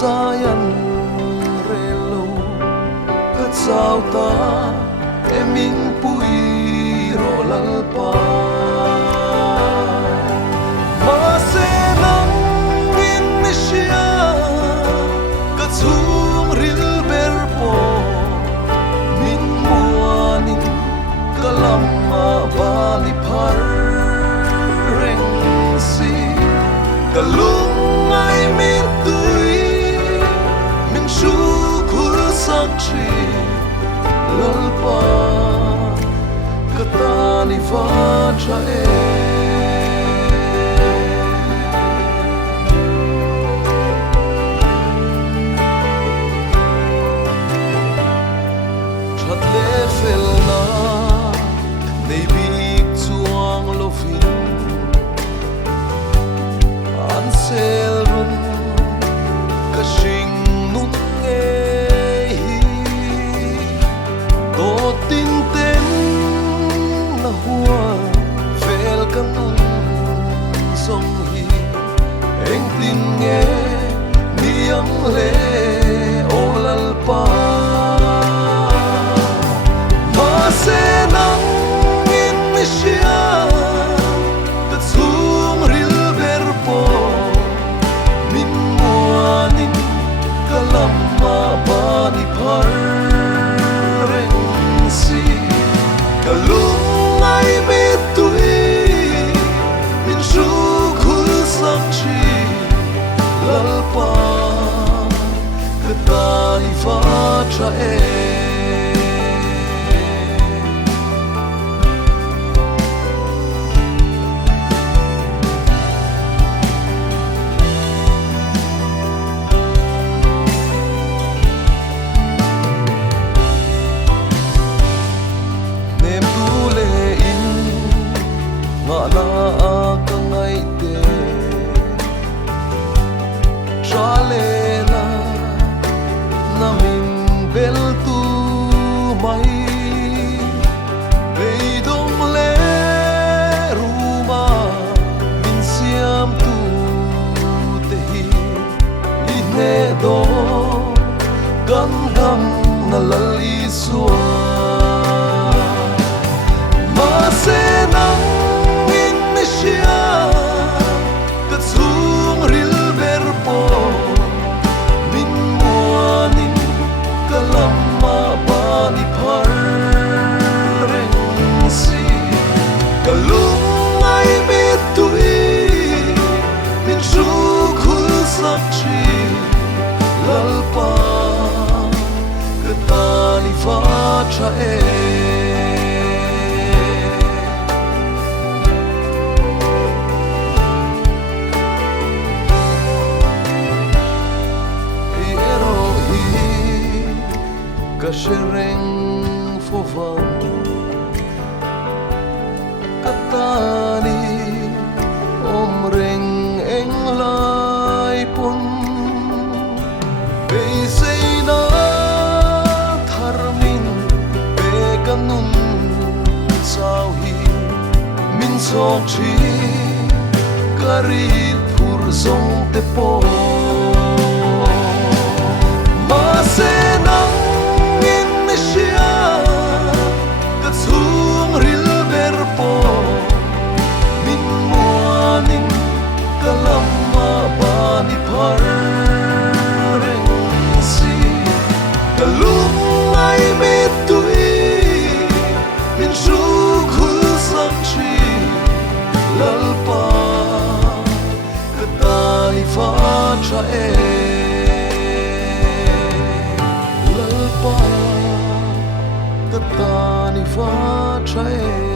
sayan relo kat sauta eming pui rolalpa masenang inisia kat sum ril berpo min muanin kalama bali par rengsi kalungay mitui min syukur sakshi lalpa katani vajae chat le felna nei big chuang lovin ansel run ka shing nun nge hi to tin ten na hua vel kan nun song hi eng tin nge niang le olal pa ma se nang inisia kat sum ril berpo min muanin kalama bani par rengsi kalungay mitui min syukur sakshi lalpa katani vajae na ka ngai te chalela na min bel tu mai beidong le ruma min siam tu te hi ine do gam gam na lal isua ma se nang kat sum ril berpo min muanin kalama bani par rengsi kalungay mitui min syukur sakshi lalpa katani vajae Kashereng fovan katani omreng englai pun beisei na tharmin beganun sauhi min sok chi karit phur zong te po ma se nang kat sum ril berpo min muanin kalama bani par rengsi kalungay mitui min syukur sakshi lalpa katani vajae lalpa katani vajae